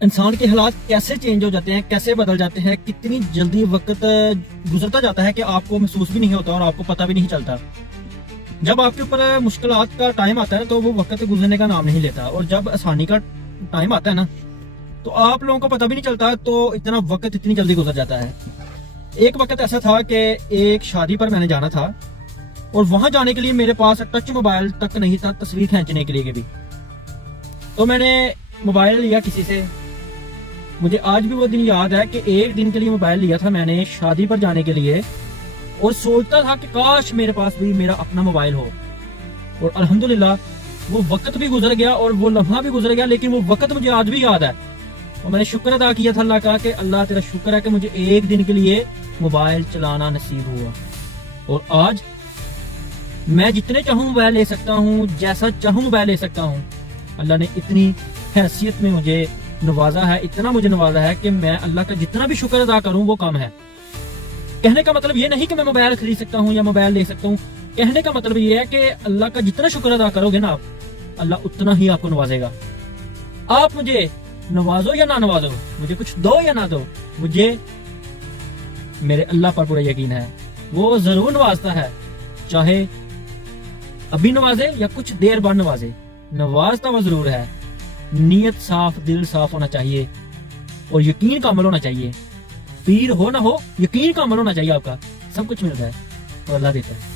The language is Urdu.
انسان کے حالات کیسے چینج ہو جاتے ہیں، کیسے بدل جاتے ہیں، کتنی جلدی وقت گزرتا جاتا ہے کہ آپ کو محسوس بھی نہیں ہوتا اور آپ کو پتہ بھی نہیں چلتا۔ جب آپ کے اوپر مشکلات کا ٹائم آتا ہے تو وہ وقت گزرنے کا نام نہیں لیتا، اور جب آسانی کا ٹائم آتا ہے نا تو آپ لوگوں کو پتہ بھی نہیں چلتا، تو اتنا وقت اتنی جلدی گزر جاتا ہے۔ ایک وقت ایسا تھا کہ ایک شادی پر میں نے جانا تھا، اور وہاں جانے کے لیے میرے پاس ٹچ موبائل تک نہیں تھا تصویر کھینچنے کے لیے بھی۔ تو میں نے موبائل لیا کسی سے، مجھے آج بھی وہ دن یاد ہے کہ ایک دن کے لیے موبائل لیا تھا میں نے شادی پر جانے کے لیے، اور سوچتا تھا کہ کاش میرے پاس بھی میرا اپنا موبائل ہو۔ اور الحمدللہ وہ وقت بھی گزر گیا اور وہ لمحہ بھی گزر گیا، لیکن وہ وقت مجھے آج بھی یاد ہے، اور میں نے شکر ادا کیا تھا اللہ کا کہ اللہ تیرا شکر ہے کہ مجھے ایک دن کے لیے موبائل چلانا نصیب ہوا۔ اور آج میں جتنے چاہوں موبائل لے سکتا ہوں، جیسا چاہوں موبائل لے سکتا ہوں۔ اللہ نے اتنی حیثیت میں مجھے نوازا ہے، اتنا مجھے نوازا ہے کہ میں اللہ کا جتنا بھی شکر ادا کروں وہ کم ہے۔ کہنے کا مطلب یہ نہیں کہ میں موبائل خرید سکتا ہوں یا موبائل لے سکتا ہوں، کہنے کا مطلب یہ ہے کہ اللہ کا جتنا شکر ادا کرو گے نا آپ، اللہ اتنا ہی آپ کو نوازے گا۔ آپ مجھے نوازو یا نہ نوازو، مجھے کچھ دو یا نہ دو، مجھے میرے اللہ پر پورا یقین ہے، وہ ضرور نوازتا ہے، چاہے ابھی نوازے یا کچھ دیر بعد نوازے، نوازتا وہ ضرور ہے۔ نیت صاف، دل صاف ہونا چاہیے، اور یقین کا عمل ہونا چاہیے۔ پیر ہو نہ ہو، یقین کا عمل ہونا چاہیے، آپ کا سب کچھ ملتا ہے اور اللہ دیتا ہے۔